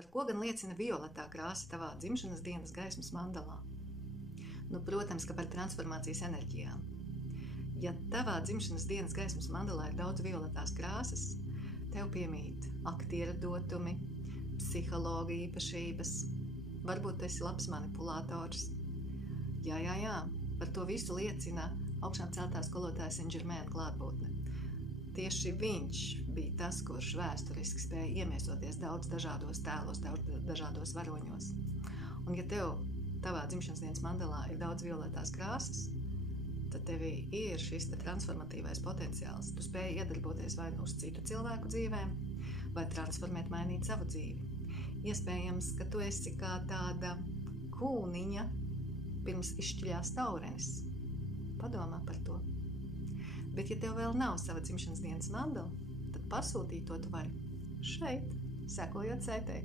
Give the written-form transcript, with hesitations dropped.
Par ko gan liecina violetā krāsa tavā dzimšanas dienas gaismas mandalā? Protams, ka par transformācijas enerģijām. Ja tavā dzimšanas dienas gaismas mandalā ir daudz violetās krāsas, tev piemīt aktiera dotumi, psihologa īpašības, varbūt tu esi labs manipulators. Jā, par to visu liecina augšām celtā skolotāja Saint-Germain klātbūtne. Tieši viņš bija tas, kurš vēsturiski spēja iemiesoties daudz dažādos tēlos, daudz dažādos varoņos. Un ja tavā dzimšanas dienas mandalā ir daudz violetās krāsas, tad tevī ir šis transformatīvais potenciāls. Tu spēj iedarboties vai uz citu cilvēku dzīvēm, vai transformēt, mainīt savu dzīvi. Iespējams, ka tu esi kā tāda kūniņa pirms izšķiļās taurenis. Padomā par to. Bet ja tev vēl nav sava dzimšanas dienas mandala, tad pasūtīt to tu vari šeit, sekojot saitei.